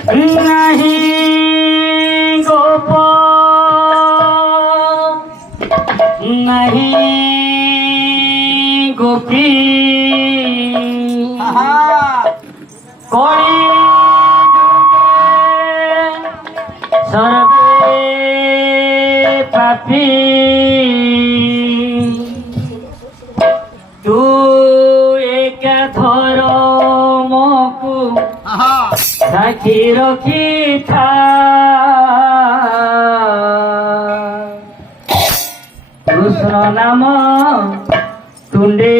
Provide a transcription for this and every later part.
নাহি গোপ নাহি গোপী কলি সর্বে পাপী তু একা ধর্মকু সাক্ষী রখিথা কৃষ্ণ নাম তুণ্ডে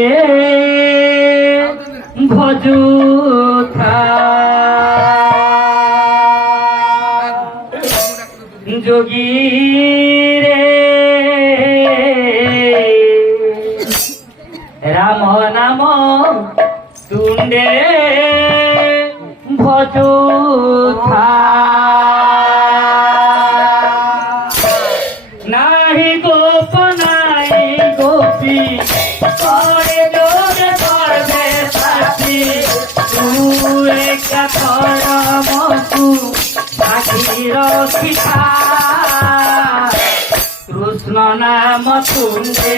ভজুথা যোগী রে রাম নাম তুণ্ডে ভজুথা নাহি গোপ নাহি গোপী করে যোগে সর্বে সাথী তু একা ধর্মকু সাক্ষী রখিথা কৃষ্ণ নাম তুণ্ডে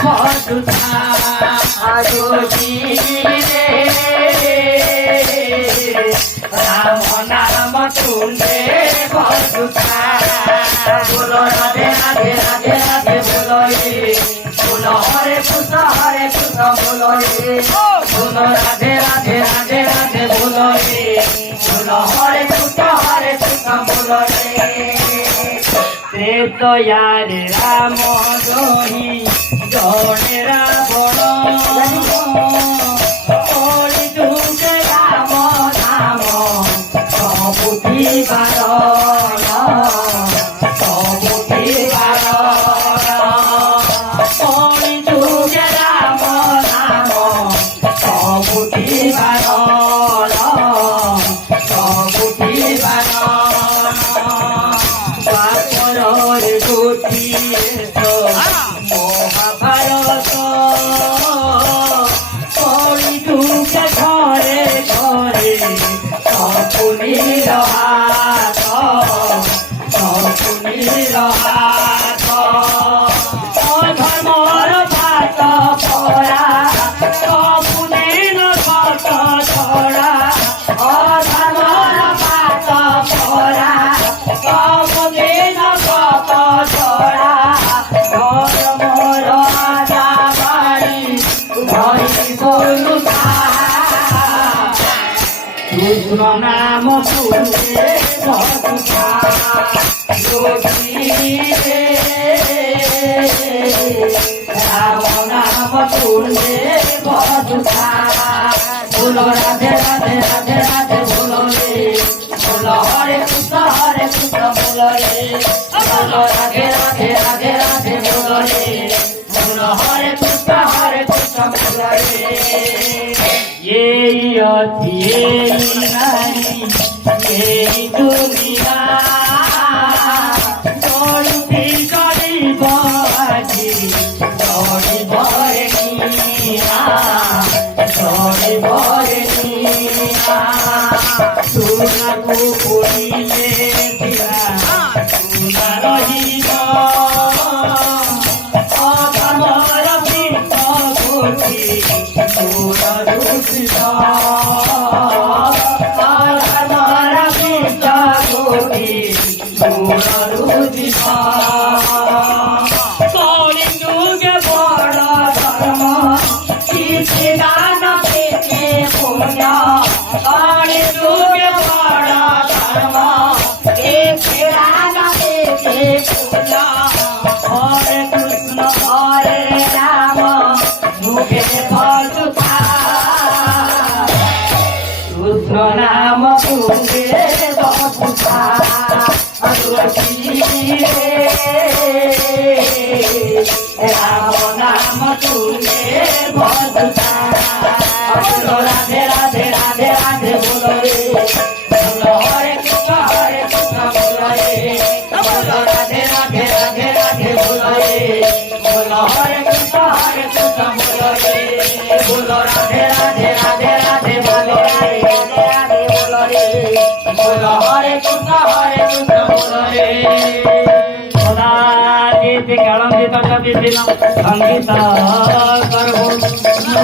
ভজুথা যোগী রে রাম নাম তুণ্ডে ভজুথা বলো রাধে রাধে রাধে রাধে বলো রে বলো হরে কৃষ্ণ বলো রে বলো রাধে রাধে রাধে রাধে বলো রে বলো হরে কৃষ্ণ বলো রে ত্রেতয়ারে রাম জহি জনে রাবণ কলি যুগে রাম নাম ସବୁଠି ବାରଣ କଳି ଯୁগে ରାମ ନାମ ସବୁଠି ବାରଣ ବାପରରେ ଗୋଟିଏ ମହାଭାରତ କଳି ଯୁগে ଘରେ ଘରେ সপুনীর হাত অধর্মর ভাত পরা সপুনীর ভক্ত ছড়া অধর্মর ভাত পরা সপুনীর ভক্ত ছড়া ধর্মর রাজা বাড়ি ধরি বলু কৃষ্ণ নাম তুণ্ডে ভজুথা যোগী রে রাম নাম তুণ্ডে ভজুথা বলো রাধে রাধে রাধে রাধে বলো রে বলো হরে কৃষ্ণ বলো রে বলো রাধে রাধে রাধে রাধে বলো রে বলো হরে কৃষ্ণ বলো রে এই অতি এই নারী এই দুনিয়া চলতি করিব আজি চলিব রে নিয়া তুলাকু পুরিলে পিলা তুলা রহিব অধর্মর বিষ গোটি তুলা রুচিত অধর্মর বিষ গোটি তুলা রুচিত কলি যুগে বড় ধর্ম কিছু দান পেতে পুণ্য কলি যুগে বড় ধর্ম কিছু দান পেতে পুণ্য হরে কৃষ্ণ হরে রাম মুখে ভজুথা কৃষ্ণ নাম তুণ্ডে ভজুথা রাম নাম তুণ্ডে ভজুথা বলো রাধে রাধে রাধে রাধে বলো রে বলো হরে কৃষ্ণ বলো রে বলো রাধে রাধে রাধে রাধে বলো রে বলো হরে কৃষ্ণ বলো রে বলো রাধে রাধে রাধে রাধে বলো রে রাধে রাধে বলো রে বলো विधिन संगीत करबो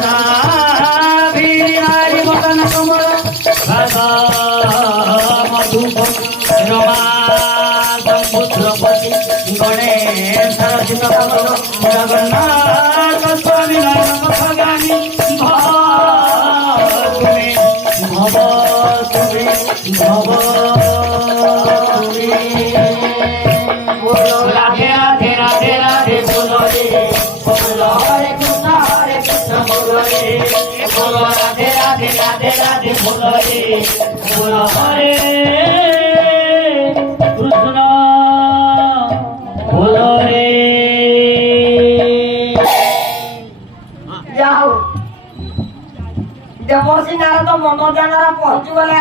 नारी मदन कमल राधा मधुप रमा पुत्रपति गणेश रचित कमल जगन्नाथ स्वामी नयन भगानी भव बोलो राधे राधे राधे राधे बोलो रे बोलो हरे कृष्ण बोलो रे बोलो राधे राधे राधे राधे बोलो रे बोलो हरे कृष्ण बोलो रे ଯାଉ ଦେବର୍ଷି ନାରଦ ମନୋଜ୍ଞାନର ପହଞ୍ଚି ଗଲା